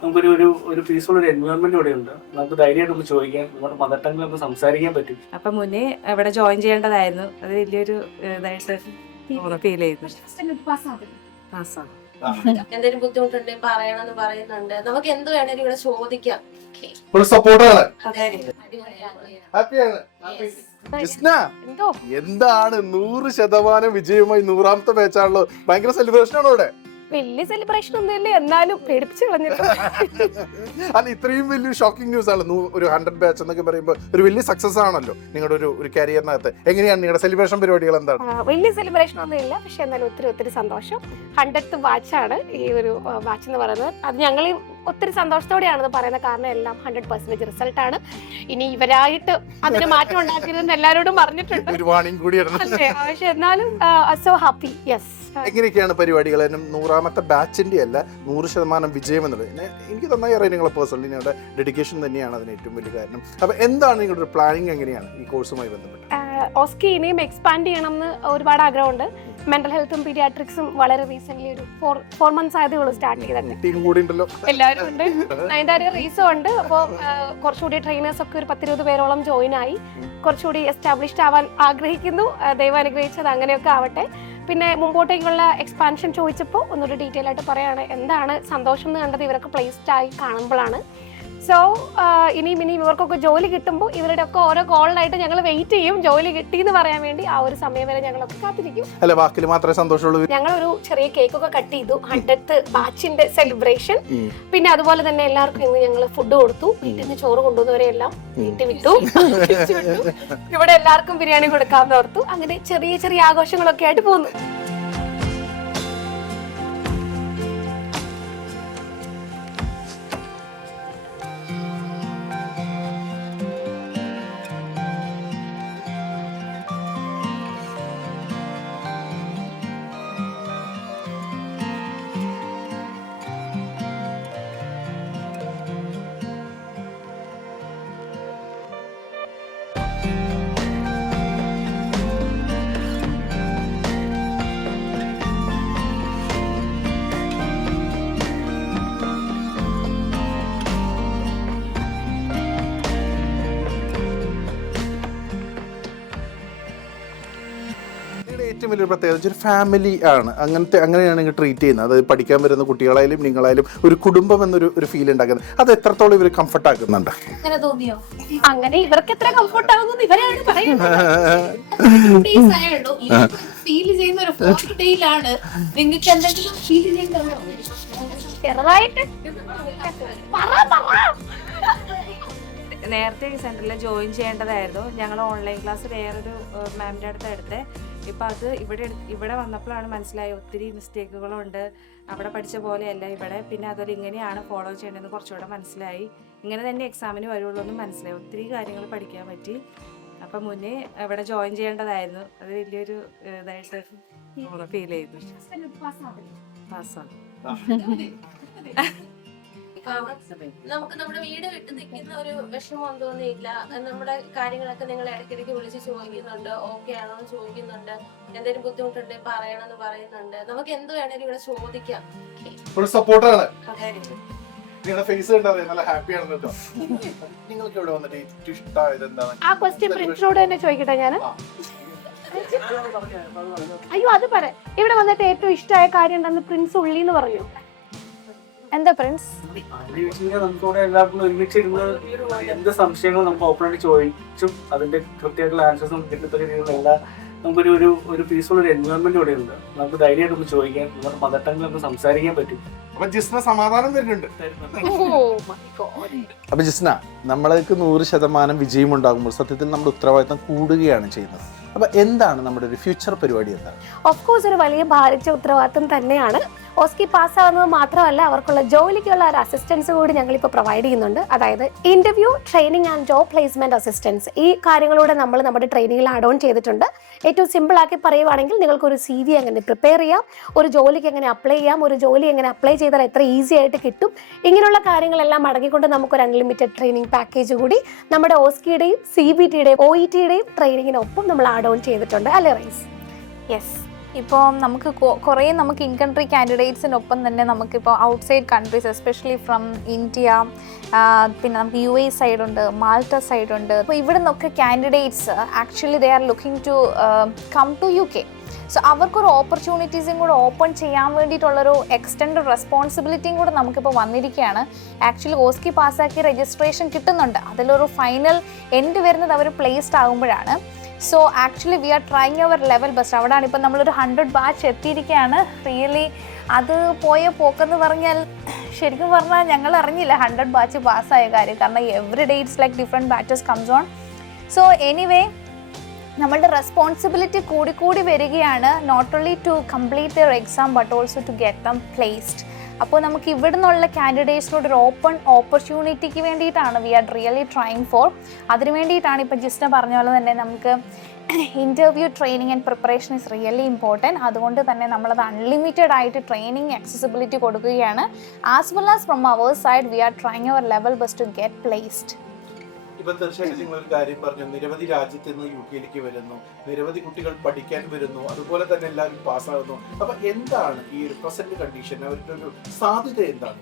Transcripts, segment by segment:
നമുക്കൊരു ഒരു ഒരു പീസ്ഫുൾ ഒരു എൻവയോൺമെന്റ് ഇവിടെ ഉണ്ട്. നമുക്ക് ധൈര്യമായിട്ട് ഒന്ന് ചോദിക്കാം, നമ്മുടെ മദർ ടങ്ങിൽ നമുക്ക് സംസാരിക്കാൻ പറ്റും. അപ്പൊ മുന്നേ ഇവിടെ ജോയിൻ ചെയ്യേണ്ടതായിരുന്നു. അത് വലിയൊരു ഇതായിട്ട് ഫീൽ ചെയ്യുന്നു. എന്തെങ്കിലും ബുദ്ധിമുട്ടുണ്ടെങ്കിൽ പറയണമെന്ന് പറയുന്നുണ്ട്. നമുക്ക് എന്ത് വേണേലും ഇവിടെ ചോദിക്കാം. എന്താണ് 100% വിജയമായി 100ാമത്തെ ബാച്ചാണല്ലോ. ഭയങ്കര സെലിബ്രേഷൻ ആണോ ഇവിടെ? വലിയ സെലിബ്രേഷൻ ഒന്നും ഇല്ല, എന്നാലും പേടിപ്പിച്ച് കളഞ്ഞിട്ട്. അല്ല, ഇത്രയും വലിയ ഷോക്കിംഗ് ന്യൂസ് ആണല്ലോ. ഒരു 100 ബാച്ച് എന്നൊക്കെ പറയുമ്പോൾ ഒരു വലിയ സക്സസ് ആണല്ലോ നിങ്ങളുടെ ഒരു കരിയറിനകത്ത്. എങ്ങനെയാണ് നിങ്ങളുടെ സെലിബ്രേഷൻ പരിപാടികൾ? എന്താണ്? വലിയ സെലിബ്രേഷൻ ഒന്നും ഇല്ല, പക്ഷെ എന്നാലും ഒത്തിരി സന്തോഷം. 100th ബാച്ചാണ് ഈ ഒരു ബാച്ച് എന്ന് പറയുന്നത്. അത് ഞങ്ങൾ ഒത്തിരി സന്തോഷത്തോടെയാണെന്ന് പറയുന്നത്. കാരണം എല്ലാം 100% റിസൾട്ടാണ്. ഇനി ഇവരായിട്ട് അതിന് മാറ്റം ഉണ്ടാക്കരുതെന്ന് എല്ലാവരോടും പറഞ്ഞിട്ടുണ്ട്. ഒരു വാണിംഗ് കൂടിയാണ്. പക്ഷെ എന്നാലും സോ ഹാപ്പി. യെസ്. എങ്ങനെയൊക്കെയാണ് പരിപാടികൾ? 100ാമത്തെ ബാച്ചിന്റെ അല്ല, 100% വിജയം എന്നുള്ളത് എനിക്ക് നന്നായി അറിയാം. നിങ്ങളെ പേഴ്സണലി നിങ്ങളുടെ ഡെഡിക്കേഷൻ തന്നെയാണ് അതിന് ഏറ്റവും വലിയ കാരണം. അപ്പൊ എന്താണ് നിങ്ങളുടെ ഒരു പ്ലാനിങ്? എങ്ങനെയാണ് ഈ കോഴ്സുമായി ബന്ധപ്പെട്ട്? ഓസ്കി ഇനിയും എക്സ്പാൻഡ് ചെയ്യണം എന്ന് ഒരുപാട് ആഗ്രഹമുണ്ട്. മെന്റൽ ഹെൽത്തും പീഡിയാട്രിക്സും വളരെ റീസെന്റ് ഒരു 4 months ആയതേ ഉള്ളൂ സ്റ്റാർട്ട് ചെയ്തിട്ട്. എല്ലാവരും ഉണ്ട്, അതിന്റെ ഒരു റീസൺ ഉണ്ട്. അപ്പോൾ കുറച്ചുകൂടി ട്രെയിനേഴ്സ് ഒക്കെ ഒരു 10-20 പേരോളം ജോയിൻ ആയി. കുറച്ചുകൂടി എസ്റ്റാബ്ലിഷ്ഡ് ആവാൻ ആഗ്രഹിക്കുന്നു. ദൈവം അനുഗ്രഹിച്ചത് അങ്ങനെയൊക്കെ ആവട്ടെ. പിന്നെ മുമ്പോട്ടേക്കുള്ള എക്സ്പാൻഷൻ ചോദിച്ചപ്പോൾ ഒന്നുകൂടി ഡീറ്റെയിൽ ആയിട്ട് പറയുകയാണ്. എന്താണ് സന്തോഷം എന്ന് കണ്ടത് ഇവരൊക്കെ പ്ലേസ്ഡ് ആയി കാണുമ്പോഴാണ്. സോ ഇനിയും ഇവർക്കൊക്കെ ജോലി കിട്ടുമ്പോൾ ഇവരുടെ ഒക്കെ ഓരോ കോളിലായിട്ട് ഞങ്ങൾ വെയിറ്റ് ചെയ്യും. ജോലി കിട്ടിയെന്ന് പറയാൻ വേണ്ടി ആ ഒരു സമയം വരെ ഞങ്ങളൊക്കെ കാത്തിരിക്കും. അല്ല, വാക്കിൽ മാത്രമേ സന്തോഷമുള്ളൂ. ഞങ്ങളൊരു ചെറിയ കേക്കൊക്കെ കട്ട് ചെയ്തു 100th ബാച്ചിന്റെ സെലിബ്രേഷൻ. പിന്നെ അതുപോലെ തന്നെ എല്ലാവർക്കും ഇന്ന് ഞങ്ങൾ ഫുഡ് കൊടുത്തു. വീട്ടിൽ നിന്ന് ചോറ് കൊണ്ടുവന്നവരെല്ലാം വീട്ടിൽ വിട്ടു. ഇവിടെ എല്ലാവർക്കും ബിരിയാണി കൊടുക്കാമെന്ന് ഓർത്തു. അങ്ങനെ ചെറിയ ആഘോഷങ്ങളൊക്കെ ആയിട്ട് പോകുന്നു. ഏറ്റവും വലിയൊരു പ്രത്യേകത ഒരു ഫാമിലി ആണ്. അങ്ങനെയാണ് നിങ്ങൾ ട്രീറ്റ് ചെയ്യുന്നത്. അതായത് പഠിക്കാൻ വരുന്ന കുട്ടികളായാലും നിങ്ങളായാലും ഒരു കുടുംബം എന്നൊരു ഫീൽ ഉണ്ടാക്കുന്നത്. അത് എത്രത്തോളം ഇവർ കംഫർട്ട് ആക്കുന്നുണ്ട്? അങ്ങനെ തോന്നിയോ? അങ്ങനെ ഇവർക്ക് എത്ര കംഫർട്ട് ആവുന്നു ഇവരാണ് പറയുന്നത്. ഫീൽ ചെയ്യുന്ന ഒരു 4th ഡേയിലാണ്. നിങ്ങൾക്ക് എന്തെങ്കിലും ഫീൽ ചെയ്യുന്നുണ്ടോ? ചെറുതായിട്ട് നേരത്തെ ഈ സെന്ററിൽ ജോയിൻ ചെയ്യേണ്ടതായിരുന്നു. ഞങ്ങൾ ഓൺലൈൻ ക്ലാസ് വേറൊരു മാമിൻ്റെ അടുത്ത് എടുത്തേ. ഇപ്പം അത് ഇവിടെ വന്നപ്പോഴാണ് മനസ്സിലായി ഒത്തിരി മിസ്റ്റേക്കുകളുണ്ട്. അവിടെ പഠിച്ച പോലെയല്ല ഇവിടെ. പിന്നെ അതുപോലെ ഇങ്ങനെയാണ് ഫോളോ ചെയ്യേണ്ടതെന്ന് കുറച്ചുകൂടെ മനസ്സിലായി. ഇങ്ങനെ തന്നെ എക്സാമിന് വരുള്ളൂ എന്ന് മനസ്സിലായി. ഒത്തിരി കാര്യങ്ങൾ പഠിക്കാൻ പറ്റി. അപ്പം മുന്നേ ഇവിടെ ജോയിൻ ചെയ്യേണ്ടതായിരുന്നു. അത് വലിയൊരു ഇതായിട്ട് ഫീൽ ചെയ്തു. പാസ്സാണ്. നമുക്ക് നമ്മുടെ വീട് വിട്ട് നിൽക്കുന്ന ഒരു വിഷമം തോന്നിയില്ല. നമ്മുടെ കാര്യങ്ങളൊക്കെ നിങ്ങൾ ഇടയ്ക്കിടയ്ക്ക് വിളിച്ച് ചോദിക്കുന്നുണ്ട്. ഓക്കെ ആണോ എന്ന് ചോദിക്കുന്നുണ്ട്. എന്തെങ്കിലും ബുദ്ധിമുട്ടുണ്ടെങ്കിൽ പറയണമെന്ന് പറയുന്നുണ്ട്. നമുക്ക് എന്ത് വേണേലും ഇവിടെ ചോദിക്കാം. നിങ്ങൾക്ക് ഇവിടെ വന്നിട്ട് ഏറ്റവും ഇഷ്ടമായത് എന്താണ്? ആ ക്വസ്റ്റ്യൻ പ്രിൻസിനോട് തന്നെ ചോദിക്കട്ടെ ഞാൻ. അയ്യോ, അത് പറ. ഇവിടെ വന്നിട്ട് ഏറ്റവും ഇഷ്ടമായ കാര്യം എന്താന്ന് പ്രിൻസ് ഉള്ളിന്ന് പറയൂ. എന്താ പ്രിൻസ്? നമുക്കിവിടെ എല്ലാവർക്കും ഒരുമിച്ചിരുന്ന് എന്ത് സംശയങ്ങളും നമുക്ക് ഓപ്പണായിട്ട് ചോദിച്ചും അതിന്റെ കൃത്യമായിട്ടുള്ള ആൻസേഴ്സ് നമുക്ക് കിട്ടത്തക്ക രീതിയിലുള്ള നമുക്കൊരു ഒരു ഒരു പീസ്ഫുൾ ഒരു എൻവയോൺമെന്റ് ഇവിടെ ഉണ്ട്. നമുക്ക് ധൈര്യമായിട്ട് ഒന്ന് ചോദിക്കാം, നമ്മുടെ മദർ ടങ്ങിൽ നമുക്ക് സംസാരിക്കാൻ പറ്റും. അപ്പൊ ജിസ്ന സമാധാനം തരുന്നുണ്ട്. അപ്പൊ ജിസ്ന, നമ്മൾക്ക് 100% വിജയം ഉണ്ടാകുമ്പോൾ സത്യത്തിൽ നമ്മുടെ ഉത്തരവാദിത്തം കൂടുകയാണ് ചെയ്യുന്നത്. അപ്പൊ എന്താണ് നമ്മുടെ ഒരു ഫ്യൂച്ചർ പരിപാടി? എന്താണ്? ഓഫ് കോഴ്സ് ഒരു വലിയ ഭാരിച്ച ഉത്തരവാദിത്തം തന്നെയാണ്. ഓസ്കി പാസ്സാവുന്നത് മാത്രമല്ല, അവർക്കുള്ള ജോലിക്കുള്ള ഒരു അസിസ്റ്റൻസ് കൂടി ഞങ്ങളിപ്പോൾ പ്രൊവൈഡ് ചെയ്യുന്നുണ്ട്. അതായത് interview, training and job placement assistance. ഈ കാര്യങ്ങളൂടെ നമ്മൾ നമ്മുടെ ട്രെയിനിങ്ങിൽ ആഡ് ഓൺ ചെയ്തിട്ടുണ്ട്. ഏറ്റവും സിമ്പിളാക്കി പറയുവാണെങ്കിൽ നിങ്ങൾക്കൊരു CV എങ്ങനെ പ്രിപ്പയർ ചെയ്യാം, ഒരു ജോലിക്ക് എങ്ങനെ അപ്ലൈ ചെയ്യാം, ഒരു ജോലി എങ്ങനെ അപ്ലൈ ചെയ്താൽ എത്ര ഈസി ആയിട്ട് കിട്ടും, ഇങ്ങനെയുള്ള കാര്യങ്ങളെല്ലാം അടങ്ങിക്കൊണ്ട് നമുക്കൊരു അൺലിമിറ്റഡ് ട്രെയിനിങ് പാക്കേജ് കൂടി നമ്മുടെ ഓസ്കിയുടെയും CBTയുടെയും OETയുടെയും ട്രെയിനിങ്ങിനൊപ്പം നമ്മൾ ആഡ് ഓൺ ചെയ്തിട്ടുണ്ട്. അല്ലേ റൈസ്? യെസ്. ഇപ്പോൾ നമുക്ക് കുറേ നമുക്ക് ഇൻ കൺട്രി കാൻഡിഡേറ്റ്സിനൊപ്പം തന്നെ നമുക്കിപ്പോൾ outside countries especially from India, പിന്നെ നമുക്ക് UAE സൈഡുണ്ട്, മാൾട്ട സൈഡുണ്ട്. അപ്പോൾ ഇവിടെ നിന്നൊക്കെ candidates actually they are looking to come to UK. So അവർക്കൊരു ഓപ്പർച്യൂണിറ്റീസും കൂടെ ഓപ്പൺ ചെയ്യാൻ വേണ്ടിയിട്ടുള്ളൊരു എക്സ്റ്റൻഡ് റെസ്പോൺസിബിലിറ്റിയും കൂടെ നമുക്കിപ്പോൾ വന്നിരിക്കുകയാണ്. ആക്ച്വലി ഓസ്കി പാസ്സാക്കി രജിസ്ട്രേഷൻ കിട്ടുന്നുണ്ട്, അതിലൊരു ഫൈനൽ എൻഡ് വരുന്നത് അവർ പ്ലേസ്ഡ് ആകുമ്പോഴാണ്. So actually we are trying our level best. അവിടെയാണ് ഇപ്പം നമ്മളൊരു 100 ബാച്ച് എത്തിയിരിക്കുകയാണ്. റിയലി അത് പോയ പോക്കെന്ന് പറഞ്ഞാൽ ശരിക്കും പറഞ്ഞാൽ ഞങ്ങൾ അറിഞ്ഞില്ല 100 ബാച്ച് പാസ്സായ കാര്യം. കാരണം every day it's like different batches comes on. So anyway നമ്മളുടെ റെസ്പോൺസിബിലിറ്റി കൂടി വരികയാണ്. Not only to complete their exam but also to get them placed. അപ്പോൾ നമുക്ക് ഇവിടെ നിന്നുള്ള കാൻഡിഡേറ്റ്സിനോട് ഒരു ഓപ്പൺ ഓപ്പർച്യൂണിറ്റിക്ക് വേണ്ടിയിട്ടാണ് we are really trying for. അതിന് വേണ്ടിയിട്ടാണ് ഇപ്പോൾ ജിസ്ന പറഞ്ഞ പോലെ തന്നെ നമുക്ക് interview training and preparation is really important. അതുകൊണ്ട് തന്നെ നമ്മളത് അൺലിമിറ്റഡ് ആയിട്ട് ട്രെയിനിങ് ആക്സസിബിലിറ്റി കൊടുക്കുകയാണ്. As well as from our side we are trying our level best to get placed. ഇപ്പൊ തീർച്ചയായിട്ടും നിങ്ങൾ ഒരു കാര്യം പറഞ്ഞു, നിരവധി രാജ്യത്ത് നിന്ന് UK വരുന്നു, നിരവധി കുട്ടികൾ പഠിക്കാൻ വരുന്നു, അതുപോലെ തന്നെ എല്ലാവരും പാസ്സാകുന്നു. അപ്പൊ എന്താണ് ഈ ഒരു പ്രസന്റ് കണ്ടീഷൻ, അവരുടെ ഒരു സാധ്യത എന്താണ്?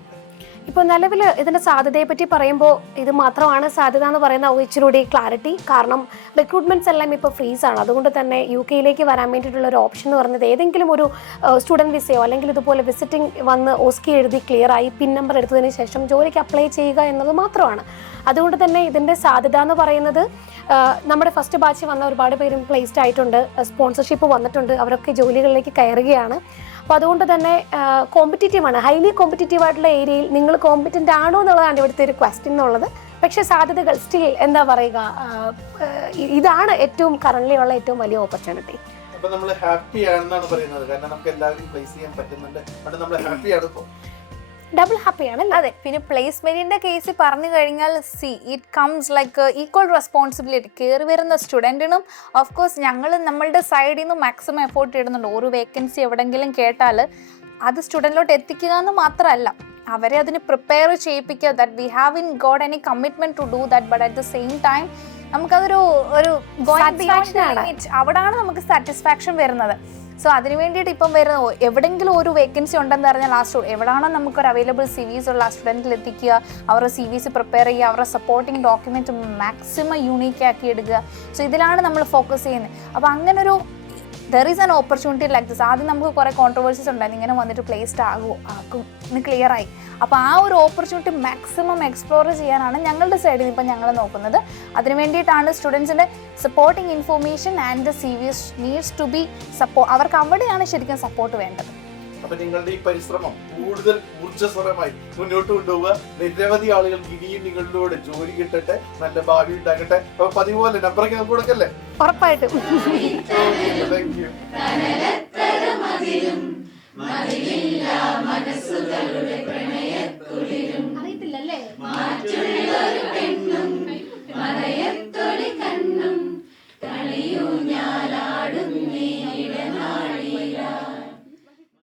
ഇപ്പോൾ നിലവിൽ ഇതിൻ്റെ സാധ്യതയെ പറ്റി പറയുമ്പോൾ ഇത് മാത്രമാണ് സാധ്യത എന്ന് പറയുന്ന ഇച്ചിരി ക്ലാരിറ്റി. കാരണം റിക്രൂട്ട്മെൻറ്റ്സ് എല്ലാം ഇപ്പോൾ ഫ്രീസാണ്. അതുകൊണ്ട് തന്നെ UK വരാൻ വേണ്ടിയിട്ടുള്ള ഒരു ഓപ്ഷൻ എന്ന് പറയുന്നത് ഏതെങ്കിലും ഒരു സ്റ്റുഡൻറ്റ് വിസയോ അല്ലെങ്കിൽ ഇതുപോലെ വിസിറ്റിംഗ് വന്ന് ഓസ്കി എഴുതി ക്ലിയറായി പിൻ നമ്പർ എടുത്തതിന് ശേഷം ജോലിക്ക് അപ്ലൈ ചെയ്യുക എന്നത് മാത്രമാണ്. അതുകൊണ്ട് തന്നെ ഇതിൻ്റെ സാധ്യത എന്ന് പറയുന്നത് നമ്മുടെ ഫസ്റ്റ് ബാച്ച് വന്ന ഒരുപാട് പേരും പ്ലേസ്ഡ് ആയിട്ടുണ്ട്, സ്പോൺസർഷിപ്പ് വന്നിട്ടുണ്ട്, അവരൊക്കെ ജോലികളിലേക്ക് കയറുകയാണ്. അപ്പോൾ അതുകൊണ്ട് തന്നെ കോമ്പറ്റീറ്റീവാണ്, ഹൈലി കോമ്പറ്റീറ്റീവ് ആയിട്ടുള്ള ഏരിയയിൽ നിങ്ങൾ കോമ്പറ്റൻ്റ് ആണോ എന്നുള്ളതാണ് ഇവിടുത്തെ ഒരു ക്വസ്റ്റ്യൻ എന്നുള്ളത്. പക്ഷേ സാധ്യതകൾ സ്റ്റിൽ എന്താ പറയുക, ഇതാണ് ഏറ്റവും കറൻലി ഉള്ള ഏറ്റവും വലിയ ഓപ്പർച്യൂണിറ്റി. അപ്പൊ നമ്മൾ ഹാപ്പി ആണെന്നാണ് പറയുന്നത്, കാരണം നമുക്ക് എല്ലാവരും പ്ലേസ് ചെയ്യാൻ പറ്റുന്നുണ്ട്. അവിടെ നമ്മൾ ഹാപ്പിയാണ് ഇപ്പോൾ, ഡബിൾ ഹാപ്പിയാണ്. അതെ, പിന്നെ പ്ലേസ്മെന്റിന്റെ കേസ് പറഞ്ഞു കഴിഞ്ഞാൽ it comes like equal responsibility. കയറി വരുന്ന സ്റ്റുഡൻറ്റിനും ഓഫ് കോഴ്സ് ഞങ്ങൾ നമ്മളുടെ സൈഡിൽ നിന്ന് മാക്സിമം എഫോർട്ട് ഇടുന്നുണ്ട്. ഒരു വേക്കൻസി എവിടെയെങ്കിലും കേട്ടാൽ അത് സ്റ്റുഡൻറ്റിലോട്ട് എത്തിക്കുക എന്ന് മാത്രമല്ല, അവരെ അതിന് പ്രിപ്പയർ ചെയ്യിപ്പിക്കുക. That we have in got any commitment to do that, but at the same time നമുക്കതൊരു അവിടാണ് നമുക്ക് സാറ്റിസ്ഫാക്ഷൻ വരുന്നത്. സോ അതിന് വേണ്ടിയിട്ട് ഇപ്പം വരുന്ന എവിടെയെങ്കിലും ഒരു വേക്കൻസി ഉണ്ടെന്ന് പറഞ്ഞാൽ എവിടെയാണോ നമുക്കൊരു അവൈലബിൾ CVs ഉള്ള ആ സ്റ്റുഡൻറ്റിൽ എത്തിക്കുക, അവരുടെ CVs പ്രിപ്പയർ ചെയ്യുക, അവരുടെ സപ്പോർട്ടിങ് ഡോക്യുമെൻറ്റ് മാക്സിമം യൂണീക്ക് ആക്കി എടുക്കുക. സോ ഇതിലാണ് നമ്മൾ ഫോക്കസ് ചെയ്യുന്നത്. അപ്പോൾ അങ്ങനൊരു there is an opportunity like this. ആദ്യം നമുക്ക് കുറേ കോൺട്രവേഴ്സീസ് ഉണ്ടായിരുന്നു, ഇങ്ങനെ വന്നിട്ട് പ്ലേസ്ഡ് ആക്കും ഇന്ന് ക്ലിയറായി. അപ്പോൾ ആ ഒരു ഓപ്പർച്യൂണിറ്റി മാക്സിമം എക്സ്പ്ലോർ ചെയ്യാനാണ് ഞങ്ങളുടെ സൈഡിൽ നിന്ന് ഇപ്പം ഞങ്ങൾ നോക്കുന്നത്. അതിന് വേണ്ടിയിട്ടാണ് സ്റ്റുഡൻസിൻ്റെ supporting information and the CVs needs to be അവർക്ക് അവിടെയാണ് ശരിക്കും സപ്പോർട്ട് വേണ്ടത്. അപ്പൊ നിങ്ങളുടെ ഈ പരിശ്രമം കൂടുതൽ ഊർജ്ജസ്വരമായി മുന്നോട്ട് കൊണ്ടുപോവുക. നിരവധി ആളുകൾ ഇനിയും നിങ്ങളിലൂടെ ജോലി കിട്ടട്ടെ, നല്ല ഭാവി ഉണ്ടാകട്ടെ. അപ്പൊ പതിപോലെ നമ്പറൊക്കെ നമുക്ക് കൊടുക്കല്ലേ? ഉറപ്പായിട്ടും. Thank you.